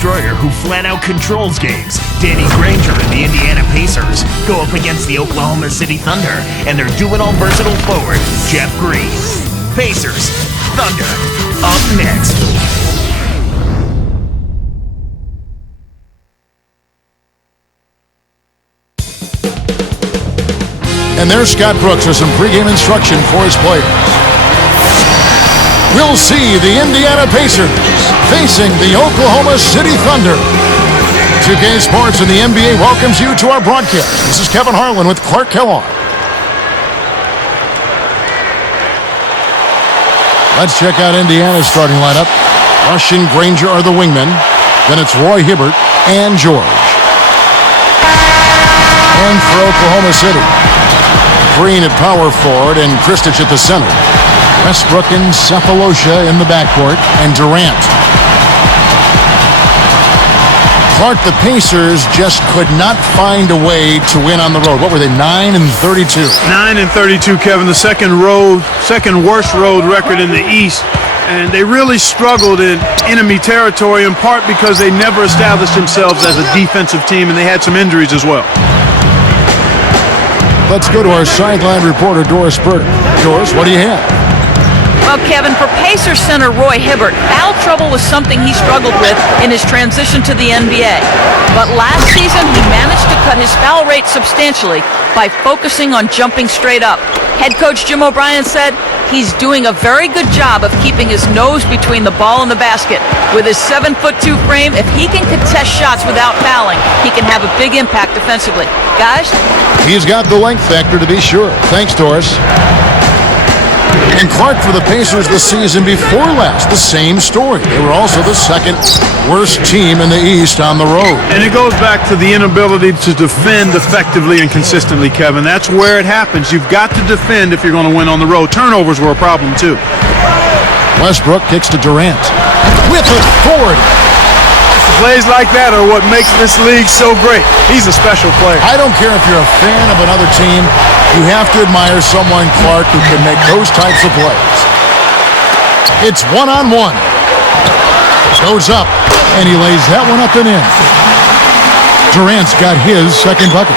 destroyer who flat-out controls games. Danny Granger and the Indiana Pacers go up against the Oklahoma City Thunder and their do-it-all versatile forward, Jeff Green. Pacers, Thunder, up next. And there's Scott Brooks with some pregame instruction for his players. We'll see the Indiana Pacers facing the Oklahoma City Thunder. 2K Sports and the NBA welcomes you to our broadcast. This is Kevin Harlan with Clark Kellogg. Let's check out Indiana's starting lineup. Rush and Granger are the wingmen. Then it's Roy Hibbert and George. And for Oklahoma City, Green at power forward and Kristich at the center. Westbrook and Cephalosha in the backcourt, and Durant. Clark, the Pacers just could not find a way to win on the road. What were they, 9-32? 9-32, Kevin, the second worst road record in the East. And they really struggled in enemy territory, in part because they never established themselves as a defensive team, and they had some injuries as well. Let's go to our sideline reporter, Doris Burke. Doris, what do you have? Well, Kevin, for Pacers center Roy Hibbert, foul trouble was something he struggled with in his transition to the NBA. But last season, he managed to cut his foul rate substantially by focusing on jumping straight up. Head coach Jim O'Brien said he's doing a very good job of keeping his nose between the ball and the basket. With his 7'2" frame, if he can contest shots without fouling, he can have a big impact defensively. Guys? He's got the length factor, to be sure. Thanks, Doris. And Clark, for the Pacers the season before last, the same story. They were also the second worst team in the East on the road. And it goes back to the inability to defend effectively and consistently, Kevin. That's where it happens. You've got to defend if you're going to win on the road. Turnovers were a problem, too. Westbrook kicks to Durant with authority. Plays like that are what makes this league so great. He's a special player. I don't care if you're a fan of another team. You have to admire someone, Clark, who can make those types of plays. It's one-on-one. Goes up, and he lays that one up and in. Durant's got his second bucket.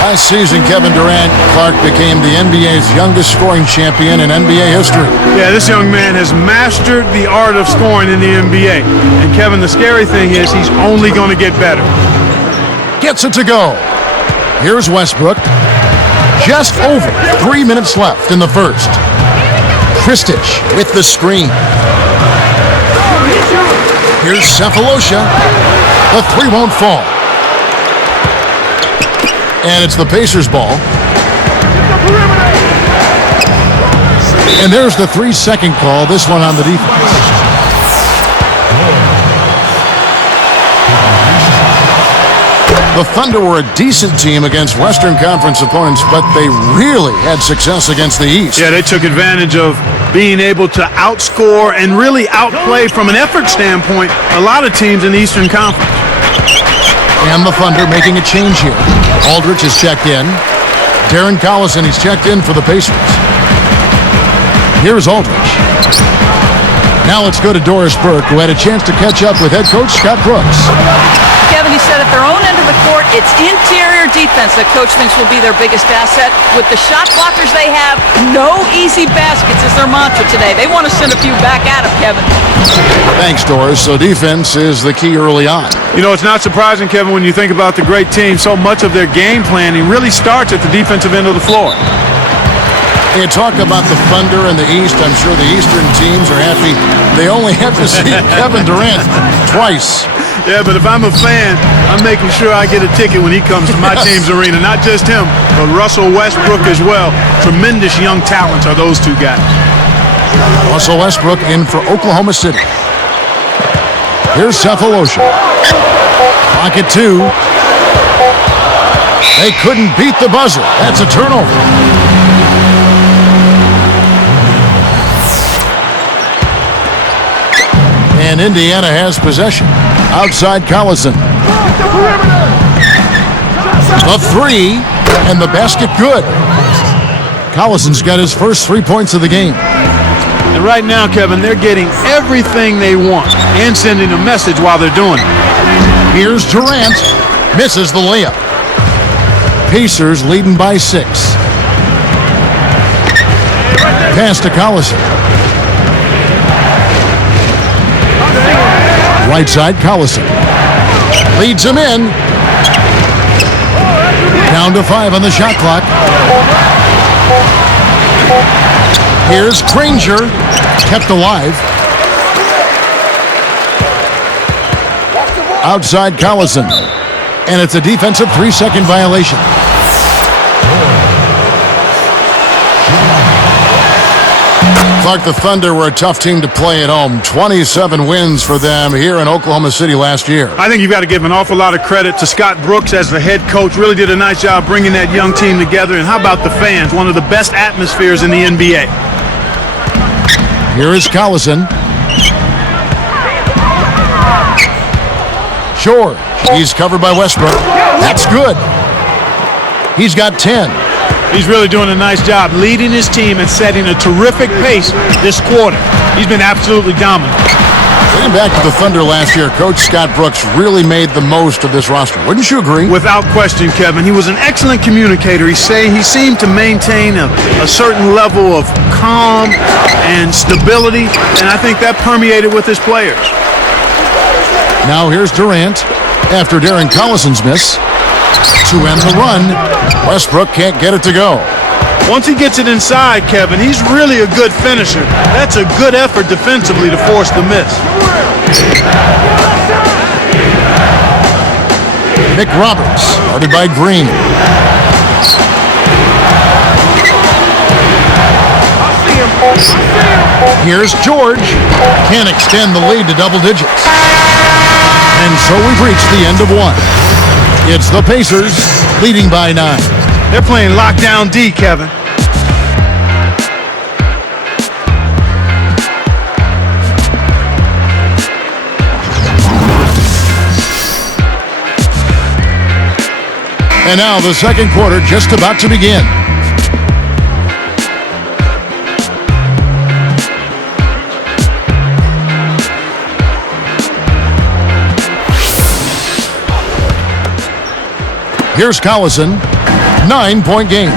Last season, Kevin Durant, Clark, became the NBA's youngest scoring champion in NBA history. Yeah, this young man has mastered the art of scoring in the NBA. And, Kevin, the scary thing is he's only going to get better. Gets it to go. Here's Westbrook. Just over 3 minutes left in the first. Kristich with the screen. Here's Cephalosha. The three won't fall. And it's the Pacers' ball. And there's the 3-second call, this one on the defense. The Thunder were a decent team against Western Conference opponents, but they really had success against the East. Yeah, they took advantage of being able to outscore and really outplay from an effort standpoint a lot of teams in the Eastern Conference. And the Thunder making a change here. Aldridge is checked in. Darren Collison, he's checked in for the Pacers. Here's Aldridge. Now let's go to Doris Burke, who had a chance to catch up with head coach Scott Brooks. Kevin, he said at their own end of the court, it's interior defense that coach thinks will be their biggest asset. With the shot blockers they have, no easy baskets is their mantra today. They want to send a few back at him, Kevin. Thanks, Doris. So defense is the key early on. You know, it's not surprising, Kevin, when you think about the great team, so much of their game planning really starts at the defensive end of the floor. You talk about the Thunder and the East. I'm sure the Eastern teams are happy they only have to see Kevin Durant twice. Yeah, but if I'm a fan, I'm making sure I get a ticket when he comes to my team's arena. Not just him, but Russell Westbrook as well. Tremendous young talents are those two guys. Russell Westbrook in for Oklahoma City. Here's Cephalosha. Pocket two. They couldn't beat the buzzer. That's a turnover. And Indiana has possession. Outside Collison. The three, and the basket good. Collison's got his first 3 points of the game. And right now, Kevin, they're getting everything they want and sending a message while they're doing it. Here's Durant. Misses the layup. Pacers leading by 6. Pass to Collison. Right side, Collison. Leads him in. Down to 5 on the shot clock. Here's Granger. Kept alive. Outside Collison. And it's a defensive 3-second violation. Clark, the Thunder were a tough team to play at home. 27 wins for them here in Oklahoma City last year. I think you've got to give an awful lot of credit to Scott Brooks as the head coach. Really did a nice job bringing that young team together. And how about the fans? One of the best atmospheres in the NBA. Here is Collison. Shore. He's covered by Westbrook. That's good. He's got 10. He's really doing a nice job leading his team and setting a terrific pace this quarter. He's been absolutely dominant. Getting back to the Thunder last year, Coach Scott Brooks really made the most of this roster. Wouldn't you agree? Without question, Kevin. He was an excellent communicator. He seemed to maintain a certain level of calm and stability, and I think that permeated with his players. Now here's Durant after Darren Collison's miss. To end the run, Westbrook can't get it to go. Once he gets it inside, Kevin, he's really a good finisher. That's a good effort defensively to force the miss. Nick Roberts, guarded by Green. Here's George. Can't extend the lead to double digits. And so we've reached the end of one. It's the Pacers leading by 9. They're playing lockdown D, Kevin. And now the second quarter just about to begin. Here's Collison, 9-point game.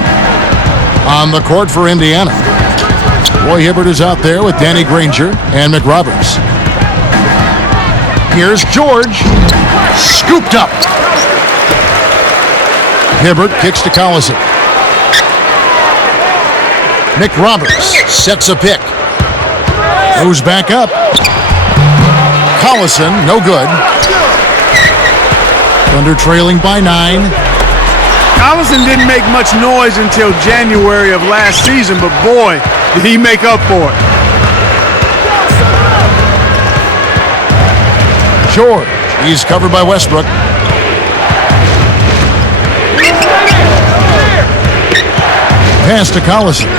On the court for Indiana. Roy Hibbert is out there with Danny Granger and McRoberts. Here's George, scooped up. Hibbert kicks to Collison. McRoberts sets a pick. Goes back up. Collison, no good. Thunder trailing by 9. Collison didn't make much noise until January of last season, but boy, did he make up for it. George, he's covered by Westbrook. Pass to Collison.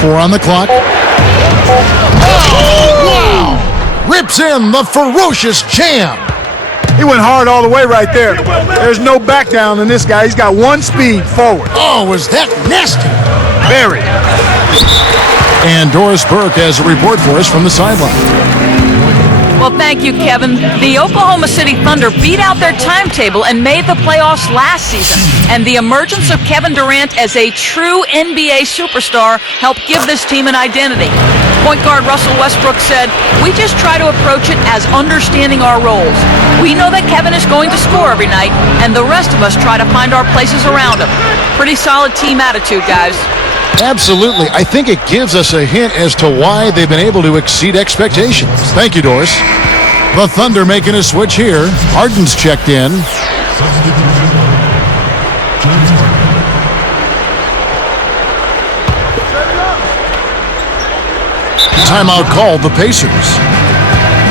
4 on the clock. Oh, wow! Rips in the ferocious jam. He went hard all the way right there. There's no back down in this guy. He's got one speed forward. Oh, was that nasty? Very. And Doris Burke has a report for us from the sideline. Well, thank you, Kevin. The Oklahoma City Thunder beat out their timetable and made the playoffs last season. And the emergence of Kevin Durant as a true NBA superstar helped give this team an identity. Point guard Russell Westbrook said, "We just try to approach it as understanding our roles. We know that Kevin is going to score every night, and the rest of us try to find our places around him." Pretty solid team attitude, guys. Absolutely. I think it gives us a hint as to why they've been able to exceed expectations. Thank you, Doris. The Thunder making a switch here. Harden's checked in. Timeout called the Pacers.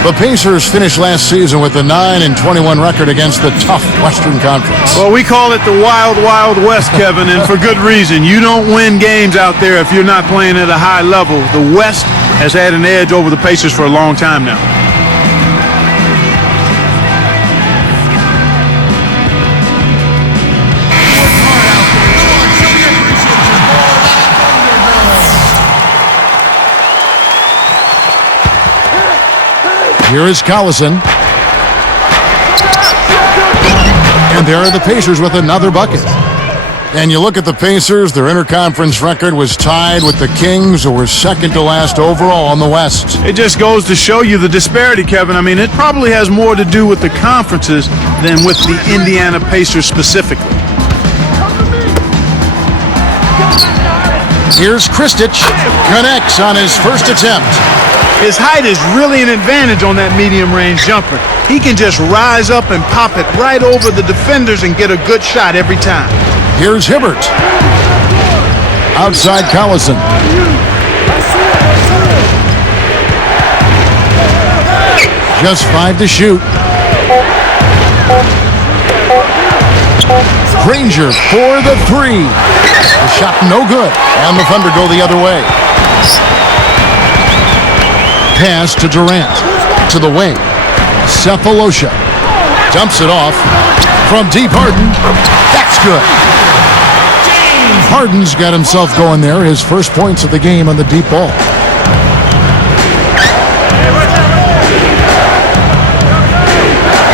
The Pacers finished last season with a 9-21 record against the tough Western Conference. Well, we call it the Wild, Wild West, Kevin, and for good reason. You don't win games out there if you're not playing at a high level. The West has had an edge over the Pacers for a long time now. Here is Collison. And there are the Pacers with another bucket. And you look at the Pacers, their interconference record was tied with the Kings, who were second to last overall in the West. It just goes to show you the disparity, Kevin. I mean, it probably has more to do with the conferences than with the Indiana Pacers specifically. Here's Kristich, connects on his first attempt. His height is really an advantage on that medium-range jumper. He can just rise up and pop it right over the defenders and get a good shot every time. Here's Hibbert. Outside Collison. Just 5 to shoot. Granger for the 3. The shot no good, and the Thunder go the other way. Pass to Durant. To the wing. Cephalosha. Dumps it off. From deep, Harden. That's good. Harden's got himself going there. His first points of the game on the deep ball.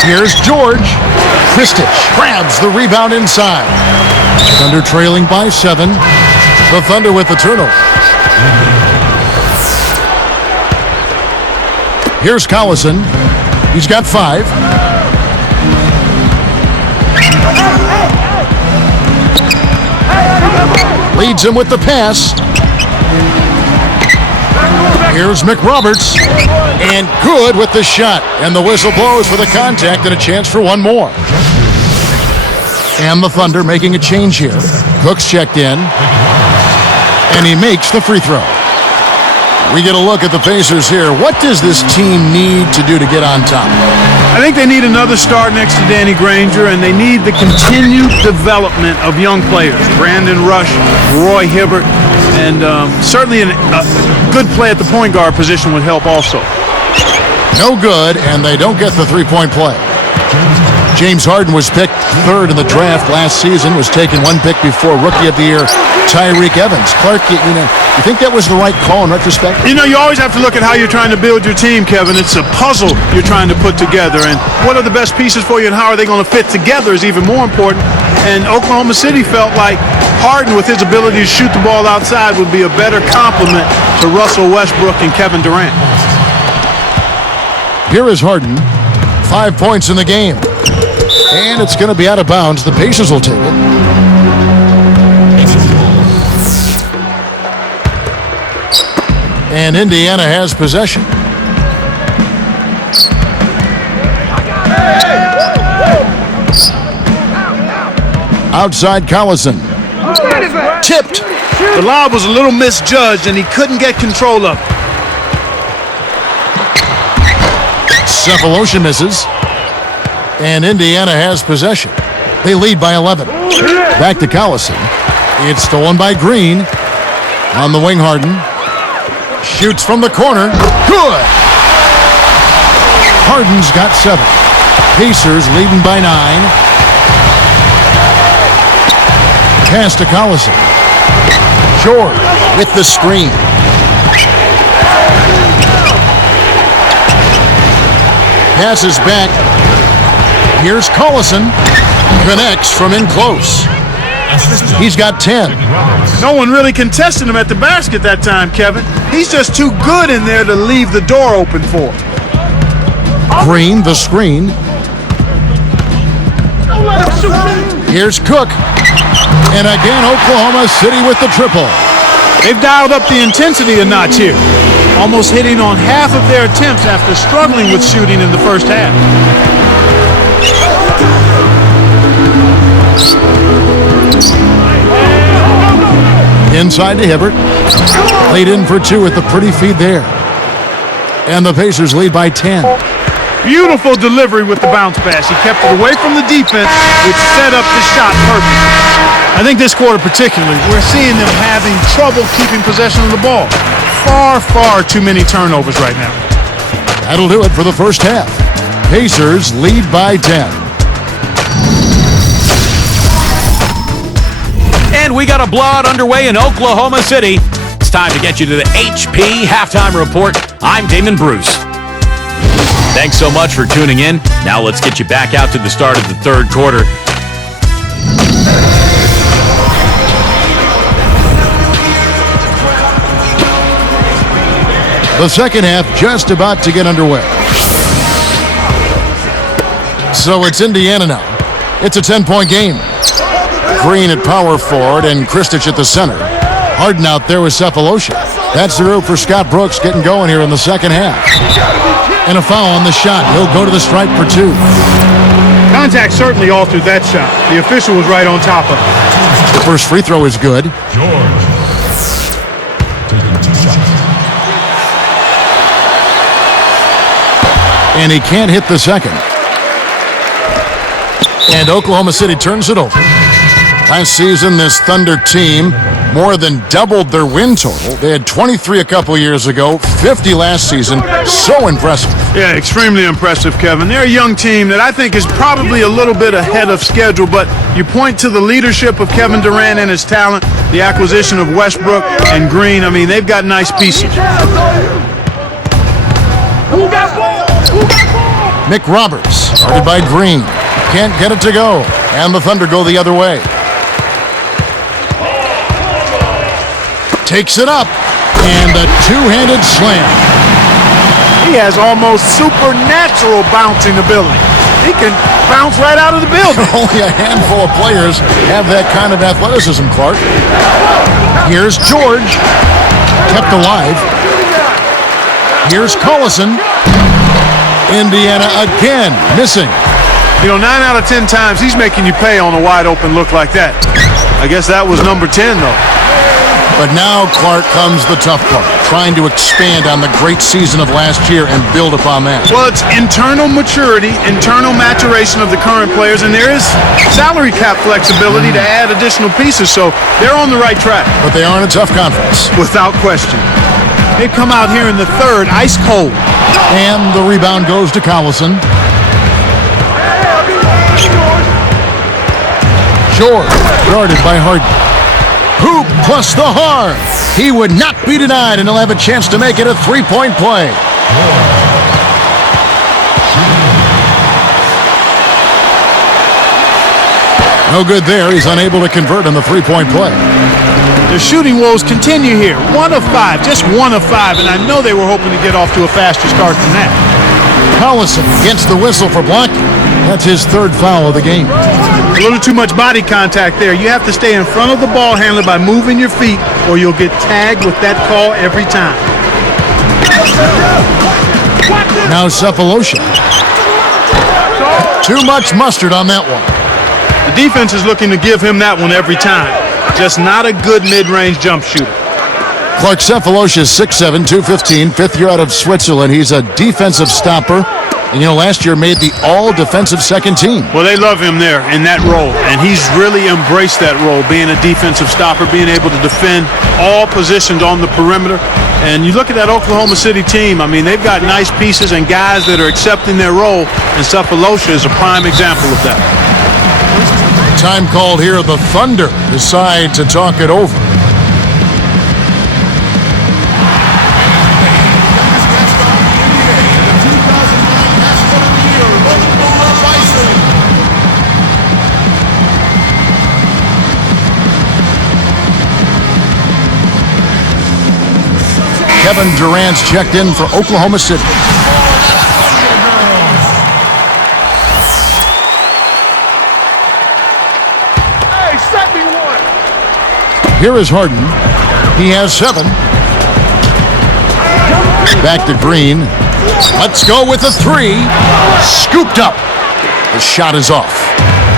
Here's George. Kristich grabs the rebound inside. Thunder trailing by 7. The Thunder with the turnover. Here's Collison. He's got 5. Leads him with the pass. Here's McRoberts. And good with the shot. And the whistle blows for the contact and a chance for one more. And the Thunder making a change here. Cook's checked in. And he makes the free throw. We get a look at the Pacers here. What does this team need to do to get on top? I think they need another start next to Danny Granger, and they need the continued development of young players. Brandon Rush, Roy Hibbert, and certainly a good play at the point guard position would help also. No good, and they don't get the three-point play. James Harden was picked 3rd in the draft last season, was taken 1 pick before Rookie of the Year Tyreke Evans. Clark, you think that was the right call in retrospect? You know, you always have to look at how you're trying to build your team, Kevin. It's a puzzle you're trying to put together, and what are the best pieces for you and how are they going to fit together is even more important. And Oklahoma City felt like Harden, with his ability to shoot the ball outside, would be a better complement to Russell Westbrook and Kevin Durant. Here is Harden. 5 points in the game. And it's going to be out of bounds. The Pacers will take it. And Indiana has possession. Outside Collison. Tipped. The lob was a little misjudged, and he couldn't get control of it. Cephalosha misses. And Indiana has possession. They lead by 11. Back to Collison. It's stolen by Green. On the wing, Harden. Shoots from the corner. Good! Harden's got 7. Pacers leading by 9. Pass to Collison. George with the screen. Passes back. Here's Collison. Connects from in close. He's got 10. No one really contested him at the basket that time, Kevin. He's just too good in there to leave the door open for him. Green, the screen. Here's Cook. And again, Oklahoma City with the triple. They've dialed up the intensity a notch here, almost hitting on half of their attempts after struggling with shooting in the first half. Inside to Hibbert. Laid in for 2 with the pretty feed there. And the Pacers lead by 10. Beautiful delivery with the bounce pass. He kept it away from the defense, which set up the shot perfectly. I think this quarter particularly, we're seeing them having trouble keeping possession of the ball. Far too many turnovers right now. That'll do it for the first half. Pacers lead by 10. And we got a blowout underway in Oklahoma City. It's time to get you to the HP Halftime Report. I'm Damon Bruce. Thanks so much for tuning in. Now let's get you back out to the start of the third quarter. The second half just about to get underway. So it's Indiana now. It's a 10-point game. Green at power forward and Kristich at the center. Harden out there with Cephalosha. That's the route for Scott Brooks getting going here in the second half. And a foul on the shot. He'll go to the stripe for 2. Contact certainly altered that shot. The official was right on top of it. The first free throw is good. George. Taking 2 shots. And he can't hit the second. And Oklahoma City turns it over. Last season, this Thunder team more than doubled their win total. They had 23 a couple years ago, 50 last season. So impressive. Yeah, extremely impressive, Kevin. They're a young team that I think is probably a little bit ahead of schedule, but you point to the leadership of Kevin Durant and his talent, the acquisition of Westbrook and Green. I mean, they've got nice pieces. Mick Roberts, started by Green. Can't get it to go. And the Thunder go the other way. Takes it up. And a two-handed slam. He has almost supernatural bouncing ability. He can bounce right out of the building. Only a handful of players have that kind of athleticism, Clark. Here's George. Kept alive. Here's Collison. Indiana again missing. You know, 9 out of 10 times he's making you pay on a wide open look like that. I guess that was number 10, though. But now, Clark, comes the tough part, trying to expand on the great season of last year and build upon that. Well, it's internal maturity, internal maturation of the current players, and there is salary cap flexibility to add additional pieces, so they're on the right track. But they are in a tough conference. Without question. They've come out here in the third, ice cold. And the rebound goes to Collison. George, guarded by Harden. Hoop plus the hard. He would not be denied, and he'll have a chance to make it a three-point play. No good there. He's unable to convert on the three-point play. The shooting woes continue here. 1 of 5, just 1 of 5, and I know they were hoping to get off to a faster start than that. Collison gets the whistle for blocking. That's his third foul of the game. A little too much body contact there. You have to stay in front of the ball handler by moving your feet, or you'll get tagged with that call every time. Now Cephalosha. Too much mustard on that one. The defense is looking to give him that one every time. Just not a good mid-range jump shooter. Clark Cephalosha is 6'7", 215, fifth year out of Switzerland. He's a defensive stopper. And, you know, last year made the all-defensive second team. Well, they love him there in that role, and he's really embraced that role, being a defensive stopper, being able to defend all positions on the perimeter. And you look at that Oklahoma City team, I mean, they've got nice pieces and guys that are accepting their role, and Cephalosha is a prime example of that. Time called here. The Thunder decide to talk it over. Kevin Durant's checked in for Oklahoma City. Hey, set me one. Here is Harden. He has 7. Back to Green. Let's go with a 3. Scooped up. The shot is off.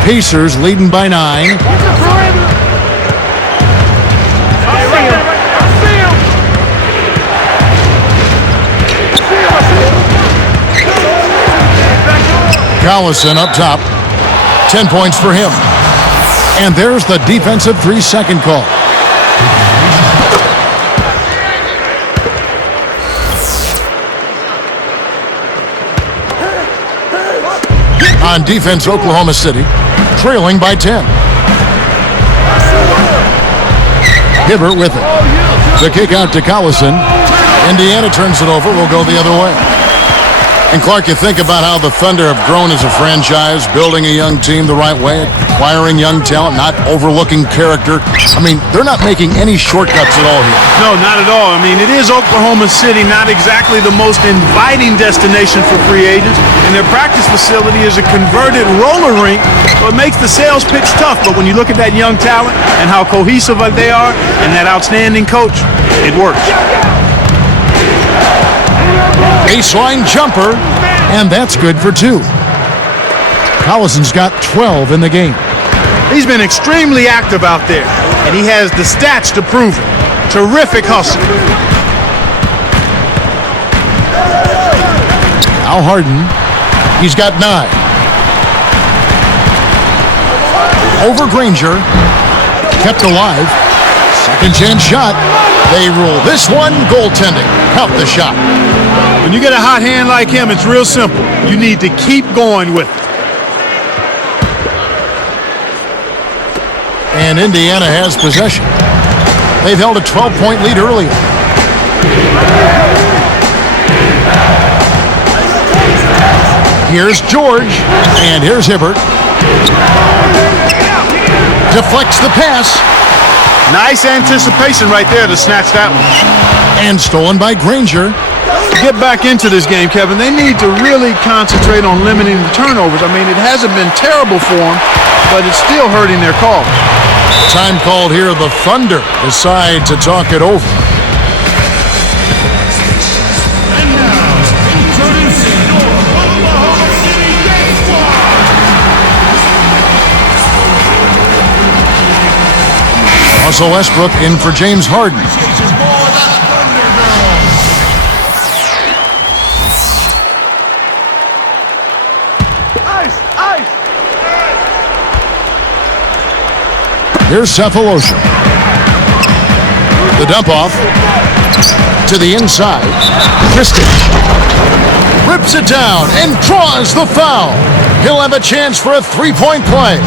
Pacers leading by 9. Collison up top. 10 points for him. And there's the defensive 3-second call. On defense, Oklahoma City trailing by 10. Hibbert with it. The kick out to Collison. Indiana turns it over. Will go the other way. And Clark, you think about how the Thunder have grown as a franchise, building a young team the right way, acquiring young talent, not overlooking character. I mean, they're not making any shortcuts at all here. No, not at all. I mean, it is Oklahoma City, not exactly the most inviting destination for free agents, and their practice facility is a converted roller rink, so it makes the sales pitch tough. But when you look at that young talent and how cohesive they are and that outstanding coach, it works. Baseline jumper, and that's good for 2. Collison's got 12 in the game. He's been extremely active out there, and he has the stats to prove it. Terrific hustle. Al Harden, he's got 9. Over Granger, kept alive. Second chance shot. They rule this one goaltending. Count the shot. When you get a hot hand like him, it's real simple. You need to keep going with it. And Indiana has possession. They've held a 12-point lead earlier. Here's George, and here's Hibbert. Deflects the pass. Nice anticipation right there to snatch that one. And stolen by Granger. To get back into this game, Kevin, they need to really concentrate on limiting the turnovers. I mean, it hasn't been terrible for them, but it's still hurting their cause. Time called here. The Thunder decide to talk it over. And now, introducing your Oklahoma City Game Squad. Russell Westbrook in for James Harden. Here's Cephalosha. The dump off to the inside. Christie rips it down and draws the foul. He'll have a chance for a three-point play.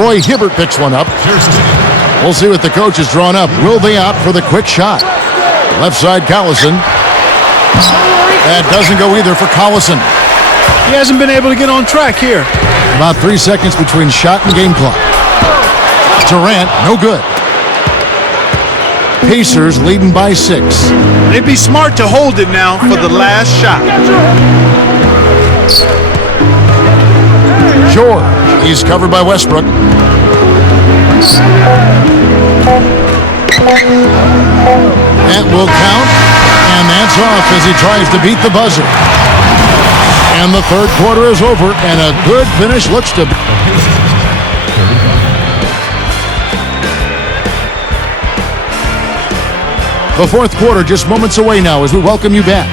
Roy Hibbert picks one up. We'll see what the coach has drawn up. Will they opt for the quick shot? Left side, Collison. That doesn't go either for Collison. He hasn't been able to get on track here. About 3 seconds between shot and game clock. Durant, no good. Pacers leading by 6. They'd be smart to hold it now for the last shot. George, he's covered by Westbrook. That will count, and that's off as he tries to beat the buzzer. And the third quarter is over, and a good finish looks to be. The fourth quarter just moments away now as we welcome you back.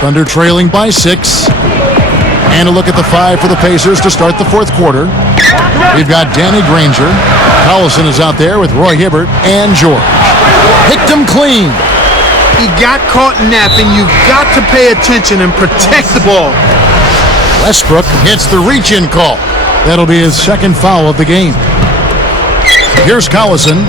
Thunder trailing by 6. And a look at the 5 for the Pacers to start the fourth quarter. We've got Danny Granger. Collison is out there with Roy Hibbert and George. Picked him clean. He got caught napping. You've got to pay attention and protect the ball. Westbrook hits the reach-in call. That'll be his second foul of the game. Here's Collison.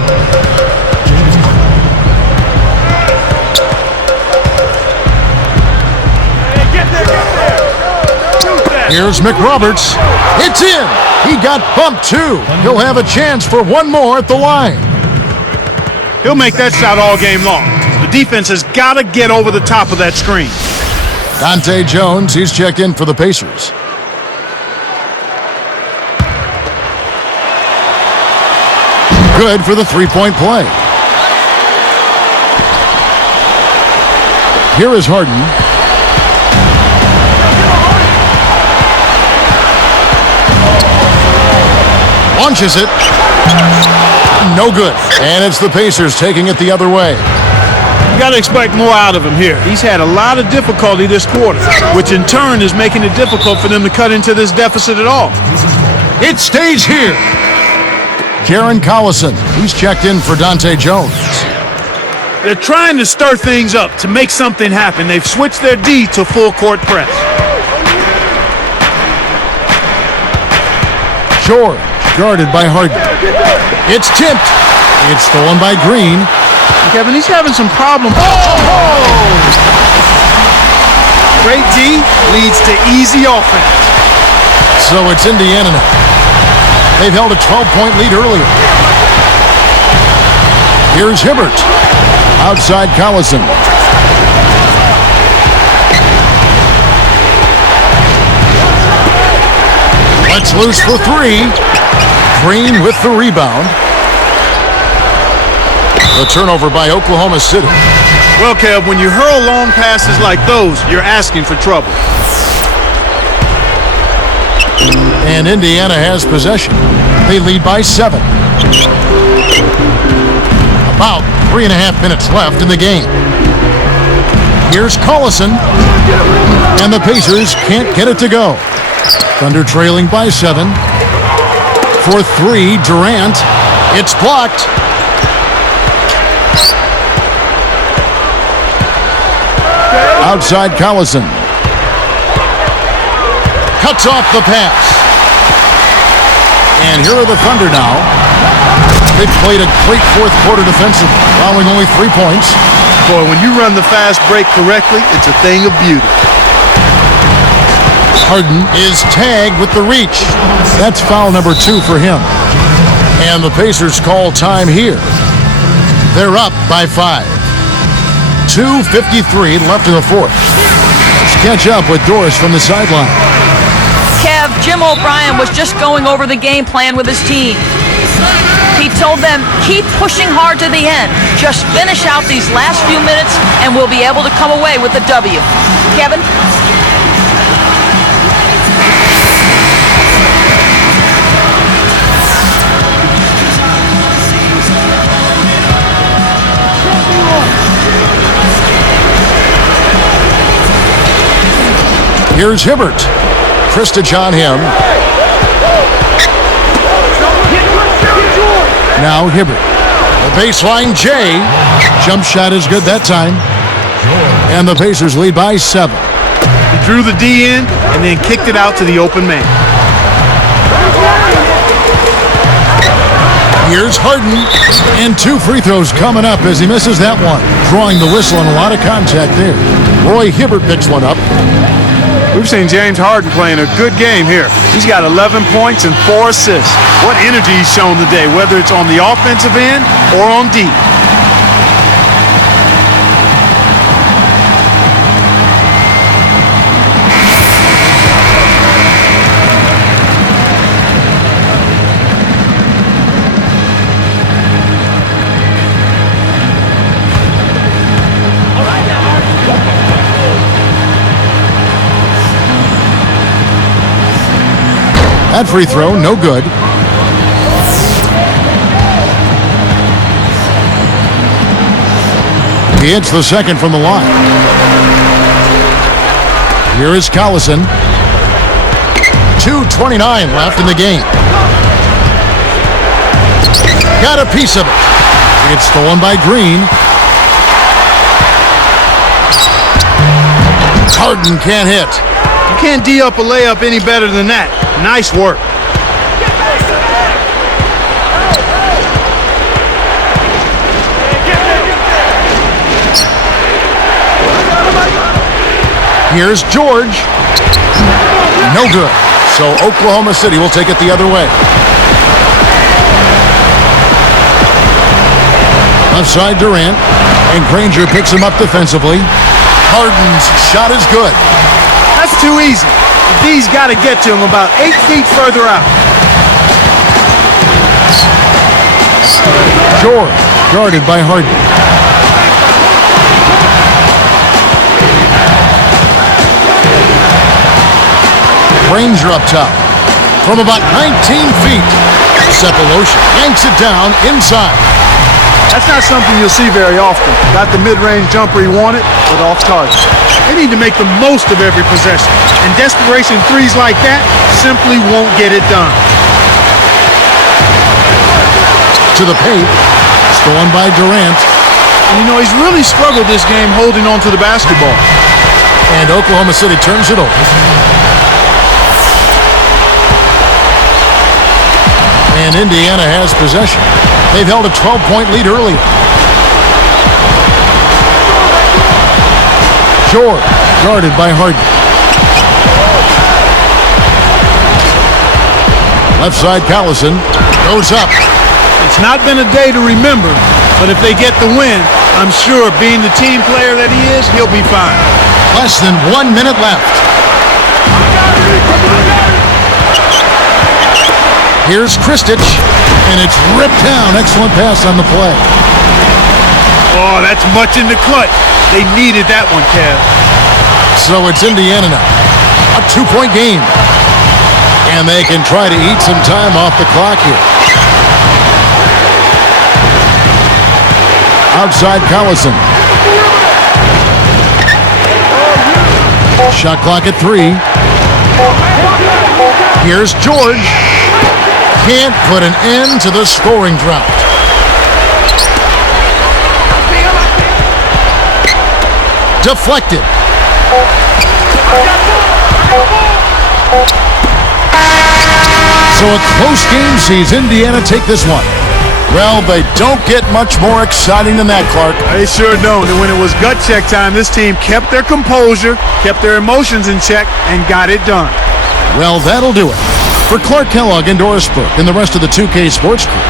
Here's McRoberts. It's in. He got bumped too. He'll have a chance for one more at the line. He'll make that shot all game long. The defense has got to get over the top of that screen. Dante Jones, he's checked in for the Pacers. Good for the three-point play. Here is Harden. Launches it. No good. And it's the Pacers taking it the other way. You got to expect more out of him here. He's had a lot of difficulty this quarter, which in turn is making it difficult for them to cut into this deficit at all. It stays here. Jaron Collison, he's checked in for Dante Jones. They're trying to stir things up to make something happen. They've switched their D to full court press. George, guarded by Harden. It's tipped. It's stolen by Green. Kevin, he's having some problems. Oh! Great D leads to easy offense. So it's Indiana now. They've held a 12-point lead earlier. Here's Hibbert. Outside Collison. Let's loose for three. Green with the rebound. The turnover by Oklahoma City. Well, Kev, when you hurl long passes like those, you're asking for trouble. And Indiana has possession. They lead by 7. About 3.5 minutes left in the game. Here's Collison. And the Pacers can't get it to go. Thunder trailing by 7. For 3, Durant. It's blocked. Outside Collison. Cuts off the pass. And here are the Thunder now. They've played a great fourth quarter defensively, allowing only 3 points. Boy, when you run the fast break correctly, it's a thing of beauty. Harden is tagged with the reach. That's foul number 2 for him. And the Pacers call time here. They're up by 5. 2:53 left in the fourth. Let's catch up with Doris from the sideline. Kev, Jim O'Brien was just going over the game plan with his team. He told them, keep pushing hard to the end. Just finish out these last few minutes and we'll be able to come away with a W. Kevin? Here's Hibbert. Christich on him. Now Hibbert. The baseline J. Jump shot is good that time. And the Pacers lead by 7. He drew the D in and then kicked it out to the open man. Here's Harden. And 2 free throws coming up as he misses that one. Drawing the whistle and a lot of contact there. Roy Hibbert picks one up. We've seen James Harden playing a good game here. He's got 11 points and 4 assists. What energy he's shown today, whether it's on the offensive end or on D. That free throw, no good. He hits the second from the line. Here is Collison. 2:29 left in the game. Got a piece of it. It's stolen by Green. Harden can't hit. You can't D up a layup any better than that. Nice work. Here's George. No good. So Oklahoma City will take it the other way. Left side Durant. And Granger picks him up defensively. Harden's shot is good. That's too easy. The D's got to get to him about 8 feet further out. George, guarded by Harden. Granger up top. From about 19 feet. Separation yanks it down inside. That's not something you'll see very often. Got the mid-range jumper he wanted, but off target. They need to make the most of every possession. And desperation threes like that simply won't get it done. To the paint. Stolen by Durant. And you know, he's really struggled this game holding on to the basketball. And Oklahoma City turns it over. And Indiana has possession. They've held a 12-point lead earlier. George, guarded by Harden. Left side, Collison goes up. It's not been a day to remember, but if they get the win, I'm sure being the team player that he is, he'll be fine. Less than 1 minute left. Here's Kristich, and it's ripped down. Excellent pass on the play. Oh, that's much in the cut. They needed that one, Kev. So it's Indiana now. A 2-point game. And they can try to eat some time off the clock here. Outside Collison. Shot clock at 3. Here's George. Can't put an end to the scoring drought. Deflected. So a close game sees Indiana take this one. Well, they don't get much more exciting than that, Clark. They sure don't. And when it was gut check time, this team kept their composure, kept their emotions in check, and got it done. Well, that'll do it. For Clark Kellogg and Doris Burke and the rest of the 2K Sports crew,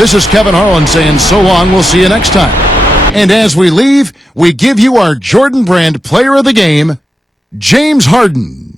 this is Kevin Harlan saying so long. We'll see you next time. And as we leave, we give you our Jordan Brand Player of the Game, James Harden.